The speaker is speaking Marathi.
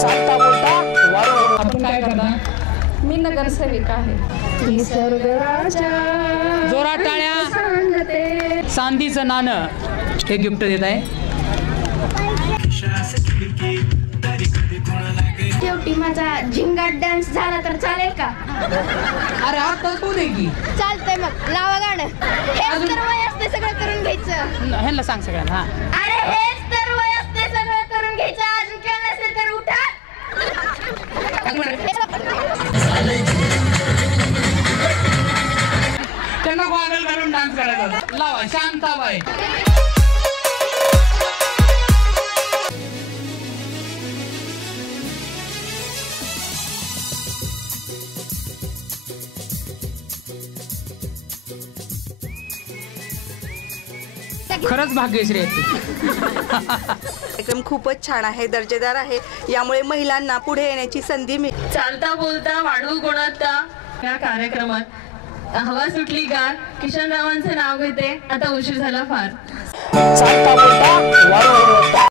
चालता बोलता वारंवार आपण काय करता? मी नगरसेविका आहे. जोरात टाळ्या. चांदीचं नाणं हे गिफ्ट देत आहे. शेवटी माझा झिंगाट डान्स झाला तर चालेल का? अरे आता तू दे की. चालतंय मग लावा गाणं. हेच तर वय असते सगळं करून घ्यायचं. ह्यांना सांग सगळ्यांना. हा अरे हेच तर वय असते सगळं करून घ्यायचं. अजून काय नसेल तर उठा. त्यांना गॉगल घालून डान्स करायचा. लावा शांताबाई. खरंच भाग्यश्री आहे तू. कार्यक्रम खूपच छान आहे, दर्जेदार आहे. यामुळे महिलांना पुढे येण्याची संधी मिळते. चालता बोलता वाढवू गुणांता या कार्यक्रमात हवा सुटली गार किशनरावांचे नाव घेते. आता उशीर झाला फार. चालता बोलता वारंवार